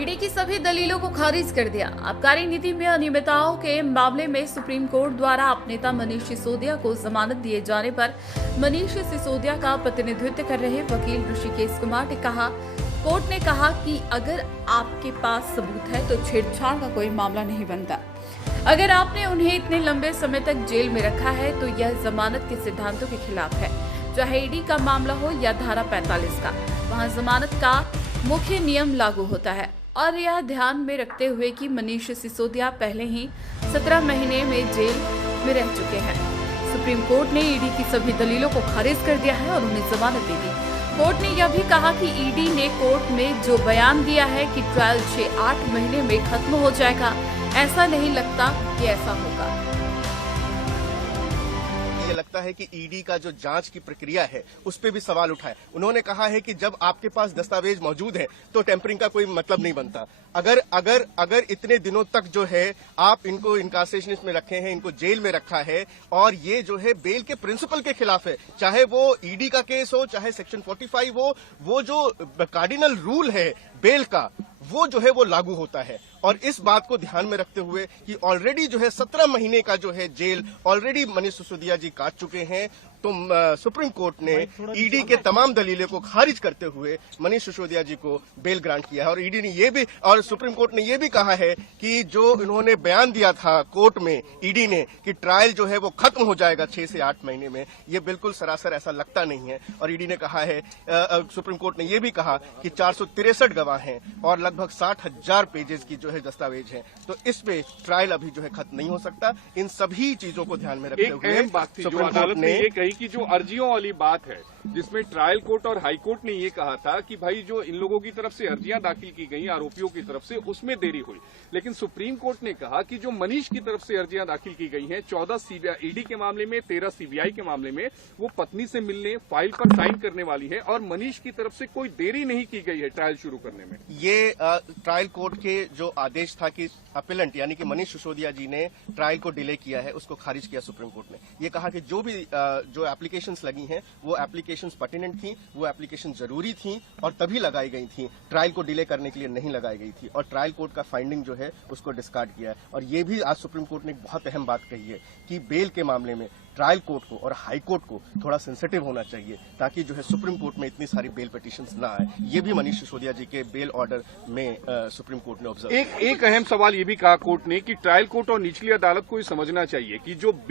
ED की सभी दलीलों को खारिज कर दिया। आबकारी नीति में अनियमितताओं के मामले में सुप्रीम कोर्ट द्वारा आप नेता मनीष सिसोदिया को जमानत दिए जाने पर मनीष सिसोदिया का प्रतिनिधित्व कर रहे वकील ऋषिकेश कुमार ने कहा, कोर्ट ने कहा कि अगर आपके पास सबूत है तो छेड़छाड़ का कोई मामला नहीं बनता। अगर आपने उन्हें इतने लंबे समय तक जेल में रखा है तो यह जमानत के सिद्धांतों के खिलाफ है। चाहे ईडी का मामला हो या धारा 45 का, वहां जमानत का मुख्य नियम लागू होता है। और यह ध्यान में रखते हुए कि मनीष सिसोदिया पहले ही 17 महीने में जेल में रह चुके हैं, सुप्रीम कोर्ट ने ईडी की सभी दलीलों को खारिज कर दिया है और उन्हें जमानत दे दी। कोर्ट ने यह भी कहा कि ईडी ने कोर्ट में जो बयान दिया है कि ट्रायल 6-8 महीने में खत्म हो जाएगा, ऐसा नहीं लगता कि ऐसा होगा। ये लगता है कि ईडी का जो जांच की प्रक्रिया है उस पे भी सवाल उठाए। उन्होंने कहा है कि जब आपके पास दस्तावेज मौजूद है तो टेम्परिंग का कोई मतलब नहीं बनता। अगर इतने दिनों तक जो है आप इनको इनकार्सेशन में रखे हैं, इनको जेल में रखा है और ये जो है बेल के प्रिंसिपल के खिलाफ है, चाहे वो ईडी का केस हो, चाहे सेक्शन 45 हो, वो जो कार्डिनल रूल है बेल का वो जो है वो लागू होता है। और इस बात को ध्यान में रखते हुए कि ऑलरेडी जो है 17 महीने का जो है जेल ऑलरेडी मनीष सिसोदिया जी काट चुके हैं, तो सुप्रीम कोर्ट ने ईडी के तमाम दलीलें को खारिज करते हुए मनीष सिसोदिया जी को बेल ग्रांट किया है। और ईडी ने ये भी और सुप्रीम कोर्ट ने ये भी कहा है कि जो इन्होंने बयान दिया था कोर्ट में ईडी ने कि ट्रायल जो है वो खत्म हो जाएगा 6 से 8 महीने में, ये बिल्कुल सरासर ऐसा लगता नहीं है। और ईडी ने कहा है, सुप्रीम कोर्ट ने ये भी कहा कि 463 गवाह हैं और लगभग 60,000 पेजेस की जो है दस्तावेज है, तो इस पे ट्रायल अभी जो है खत्म नहीं हो सकता। इन सभी चीजों को ध्यान में रखते हुए सुप्रीम कोर्ट ने ये कही कि जो अर्जियों वाली बात है जिसमें ट्रायल कोर्ट और हाई कोर्ट ने ये कहा था कि भाई जो इन लोगों की तरफ से अर्जियां दाखिल की गई आरोपियों की तरफ से उसमें देरी हुई, लेकिन सुप्रीम कोर्ट ने कहा कि जो मनीष की तरफ से अर्जियां दाखिल की गई हैं 14 ईडी के मामले में, 13 सीबीआई के मामले में, वो पत्नी से मिलने फाइल पर साइन करने वाली है और मनीष की तरफ से कोई देरी नहीं की गई है ट्रायल शुरू करने में। ये ट्रायल कोर्ट के जो आदेश था कि अपीलेंट यानी कि मनीष सिसोदिया जी ने ट्रायल को डिले किया है, उसको खारिज किया सुप्रीम कोर्ट ने। ये कहा कि जो भी जो एप्लीकेशंस लगी हैं वो एप्लीकेशंस पर्टिनेंट थी, वो एप्लीकेशन जरूरी थी और तभी लगाई गई थी, ट्रायल को डिले करने के लिए नहीं लगाई गई थी। और ट्रायल कोर्ट का फाइंडिंग जो है उसको डिस्कार्ड किया है। और ये भी आज सुप्रीम कोर्ट ने एक बहुत अहम बात कही है कि बेल के मामले में ट्रायल कोर्ट को और हाई कोर्ट को थोड़ा सेंसिटिव होना चाहिए ताकि जो है सुप्रीम कोर्ट में इतनी सारी बेल पिटीशंस ना आए। ये भी मनीष सिसोदिया जी के बेल ऑर्डर में सुप्रीम कोर्ट ने ऑब्जर्व। एक अहम सवाल ये भी कहा कोर्ट ने कि ट्रायल कोर्ट और निचली अदालत को ये समझना चाहिए कि जो